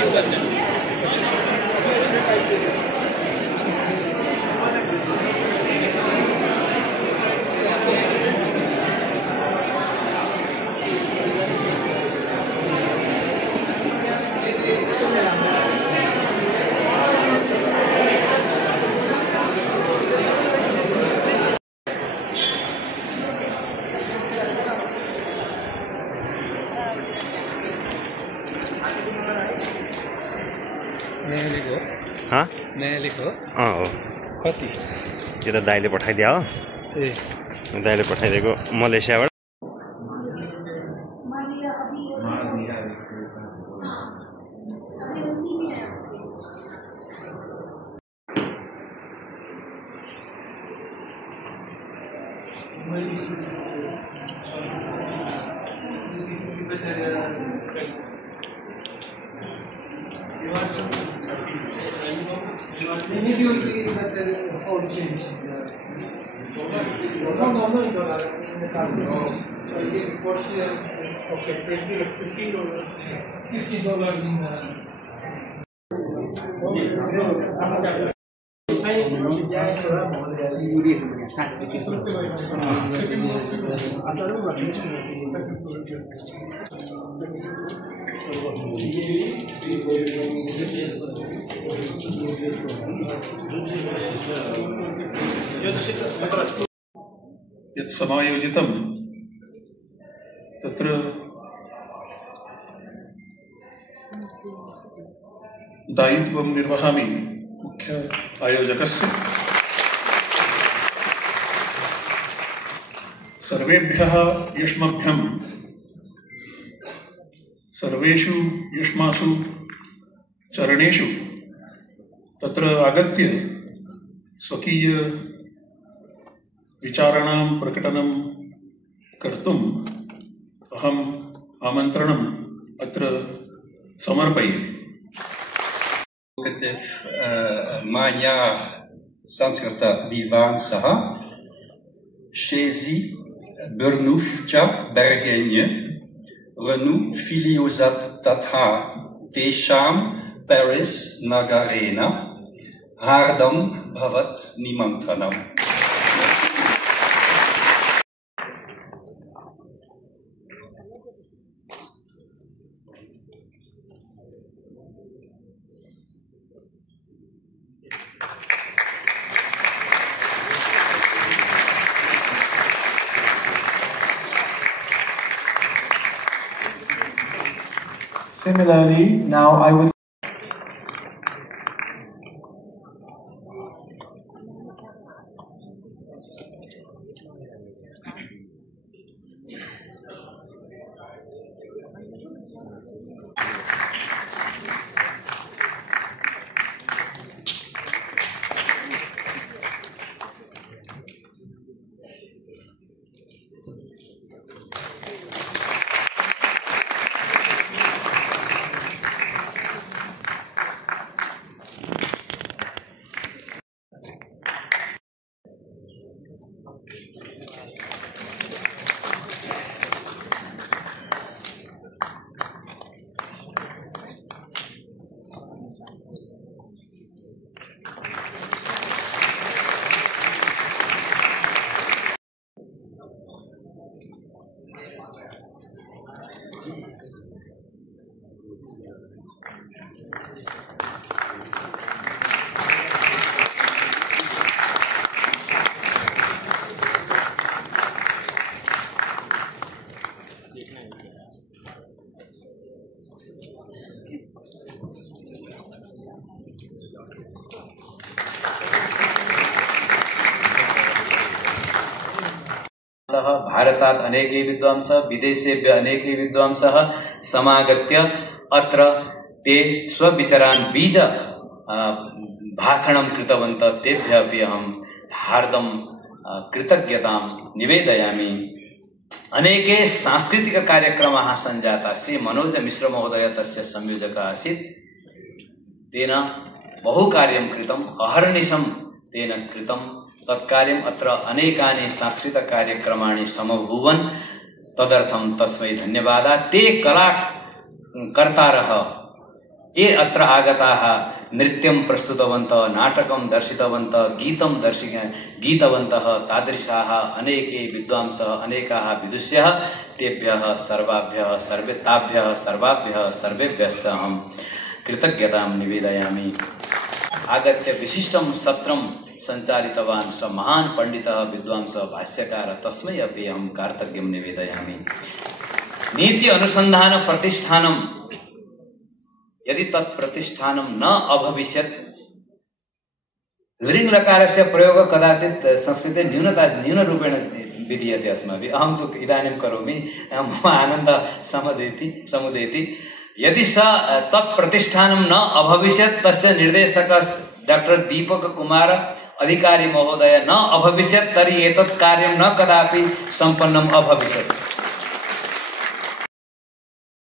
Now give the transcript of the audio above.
30%। हाँ न्यायालयको हो कति यो त दाइले पठाइदियो हो दाइले पठाइदिएको मलेसियाबाट यत् समायोजितं तत्र दायित्वं निर्वहामि मुख्य आयोजकस्य सर्वेभ्यः युष्मभ्यं सर्वेषु युष्मासु चरणेषु तत्र आगत्य स्वकीय विचाराणां प्रकटनं कर्तुम् अहम् आमन्त्रणम् अत्र समर्पये। Maya Sanskrita Vivansaha Shezi Burnufcha Bergenje Renu Filiosat Tatha Tesham Paris Nagarena Hardam Bhavat Nimantranam. Similarly, now I would भारतात् अनेके विद्वांसः विदेशेभ्यः अनेके विद्वांसः समागत्य अत्र ते स्वविचारान् बीज भाषणं कृतवन्तः। तेभ्यः अपि अहं हार्दं कृतज्ञतां निवेदयामि। अनेके सांस्कृतिक कार्यक्रमाः सञ्जाताः। श्री मनोज मिश्र महोदय तस्य संयोजकः आसीत्। तेन बहुकार्यं कृतम्, अहर्निशं तेन कृतं तत्कार्यम्। अत्र अनेकानि सांस्कृतिक कार्यक्रमाणि समभूवन्, तदर्थं तस्मै धन्यवादाः। ते कलाकर्तारः ये अत्र आगताः नृत्यं प्रस्तुतवन्तः, नाटकं दर्शितवन्तः, गीतवन्तः, तादृशाः अनेके विद्वांसः, अनेकाः विदुष्यः, तेभ्यः सर्वेभ्यः सर्वेभ्यश्च अहं कृतज्ञतां निवेदयामि। आगत्य विशिष्टं सत्रं सञ्चालितवान् स महान् पंडितः विद्वांसः भाष्यकारः, तस्मै अपि अहं कार्तज्ञं निवेदयामि। नीति अनुसंधान प्रतिष्ठानं यदि तत् प्रतिष्ठानं न अभविष्यत्, लृङ् लकारस्य प्रयोगः कदाचित् संस्कृते न्यूनरूपेण विधीयते अस्माभिः। अहं तु इदानीं करोमि, मम आनन्दः समुदेति। यदि स तत् प्रतिष्ठानं न अभविष्यत्, तस्य निर्देशकः डॉक्टर दीपक कुमार अधिकारी महोदय न अभविष्यत्, तर्हि एतत् कार्यं न कदापि सम्पन्नम् अभविष्यत्।